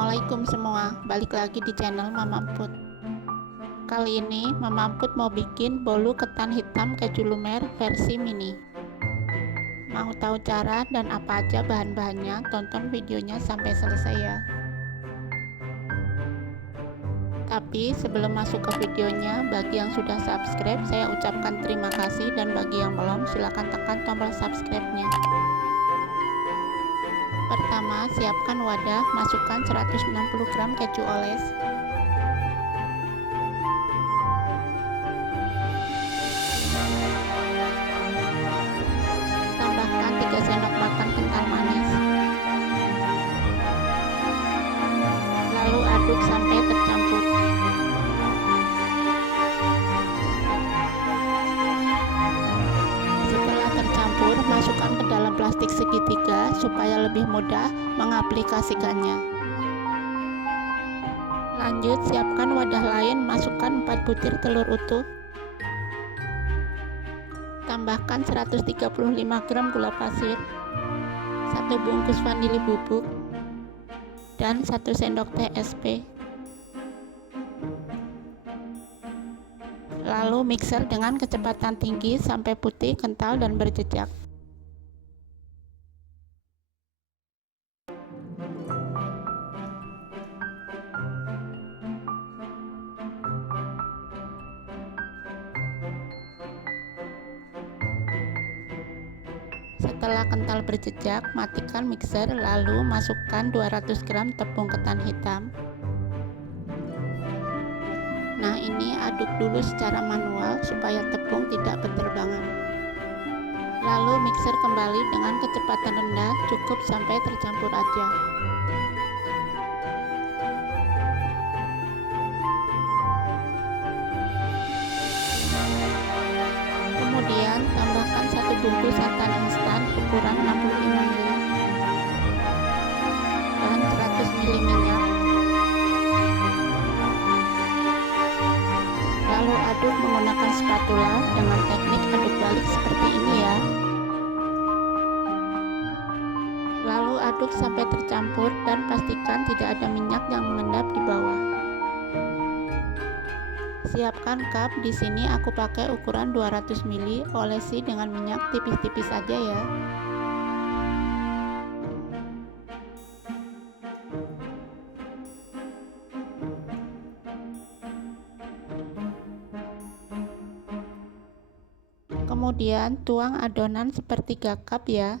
Assalamualaikum semua, balik lagi di channel Mama Emput. Kali ini Mama Emput mau bikin bolu ketan hitam keju lumer versi mini. Mau tahu cara dan apa aja bahan-bahannya? Tonton videonya sampai selesai ya. Tapi sebelum masuk ke videonya, bagi yang sudah subscribe saya ucapkan terima kasih, dan bagi yang belum silahkan tekan tombol subscribe-nya. Pertama, siapkan wadah, masukkan 160 gram keju oles, tambahkan 3 sendok makan kental manis, lalu aduk sampai tercampur. Setelah tercampur, masukkan ke dalam plastik segitiga supaya lebih mudah mengaplikasikannya. Lanjut, siapkan wadah lain, masukkan 4 butir telur utuh, tambahkan 135 gram gula pasir, 1 bungkus vanili bubuk, dan 1 sendok teh SP. Lalu mixer dengan kecepatan tinggi sampai putih, kental, dan berjejak. Setelah kental berjejak, matikan mixer, lalu masukkan 200 gram tepung ketan hitam. Nah, ini aduk dulu secara manual supaya tepung tidak berterbangan. Lalu mixer kembali dengan kecepatan rendah, cukup sampai tercampur aja. Kemudian tambahkan 1 bungkus santan instan ukuran 65 ml dan 100 ml minyak. Lalu aduk menggunakan spatula dengan teknik aduk balik seperti ini ya. Lalu aduk sampai tercampur dan pastikan tidak ada minyak yang mengendap di bawah. Siapkan cup, di sini aku pakai ukuran 200 ml, olesi dengan minyak tipis-tipis aja ya. Kemudian tuang adonan sepertiga cup ya.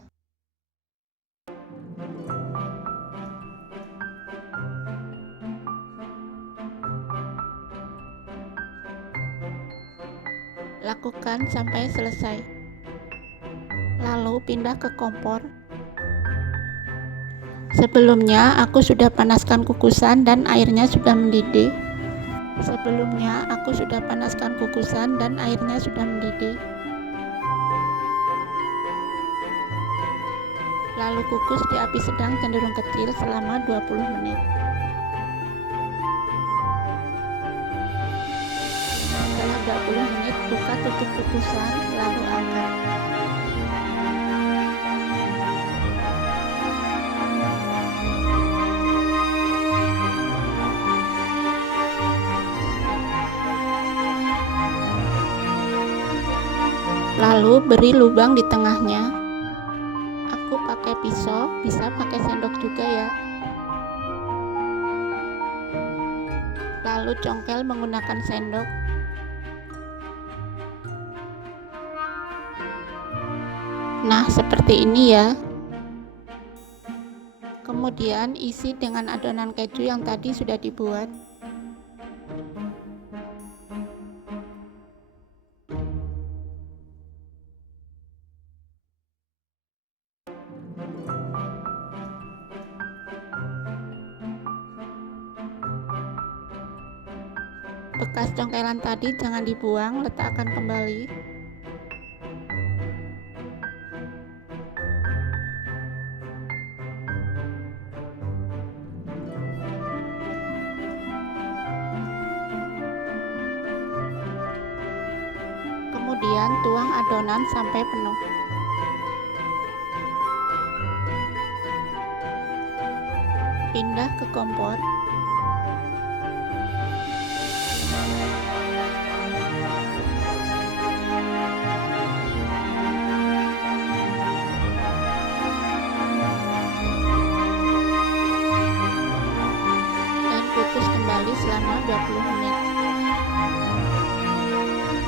Lakukan sampai selesai. Lalu pindah ke kompor. Sebelumnya aku sudah panaskan kukusan dan airnya sudah mendidih. Lalu kukus di api sedang cenderung kecil selama 20 menit. Setelah 20 menit, buka tutup kukusan, lalu angkat. Lalu beri lubang di tengahnya. Aku pakai pisau, bisa pakai sendok juga ya. Lalu congkel menggunakan sendok. Nah, seperti ini ya. Kemudian isi dengan adonan keju yang tadi sudah dibuat. Bekas congkelan tadi jangan dibuang, letakkan kembali. Kemudian tuang adonan sampai penuh. pindah ke kompor. Dan kukus kembali selama 20 menit.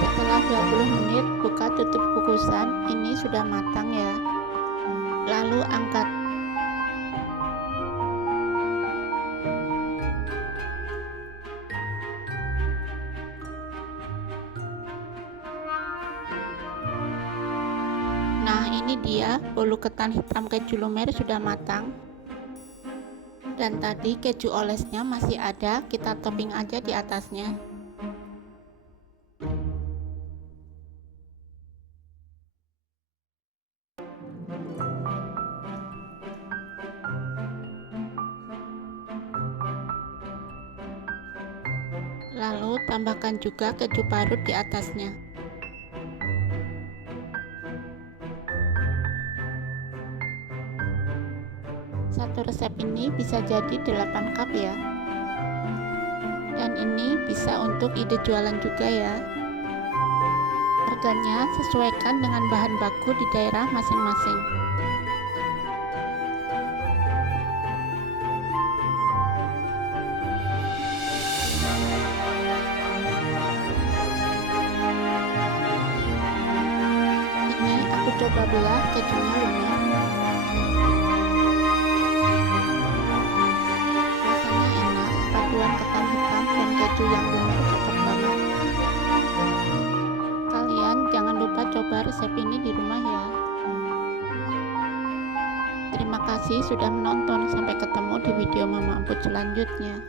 Setelah 20 menit, buka tutup kukusan. Ini sudah matang ya. Lalu angkat. Nah, ini dia bolu ketan hitam keju lumer sudah matang. Dan tadi keju olesnya masih ada, kita topping aja di atasnya. Lalu tambahkan juga keju parut di atasnya. Satu resep ini bisa jadi 8 cup ya. Dan ini bisa untuk ide jualan juga ya. Harganya sesuaikan dengan bahan baku di daerah masing-masing. Ini aku coba belah kejunya lumer. Rasanya enak, paduan ketan hitam dan keju yang lumer cocok banget. Kalian jangan lupa coba resep ini di rumah ya. Terima kasih sudah menonton, sampai ketemu di video Mama Amput selanjutnya.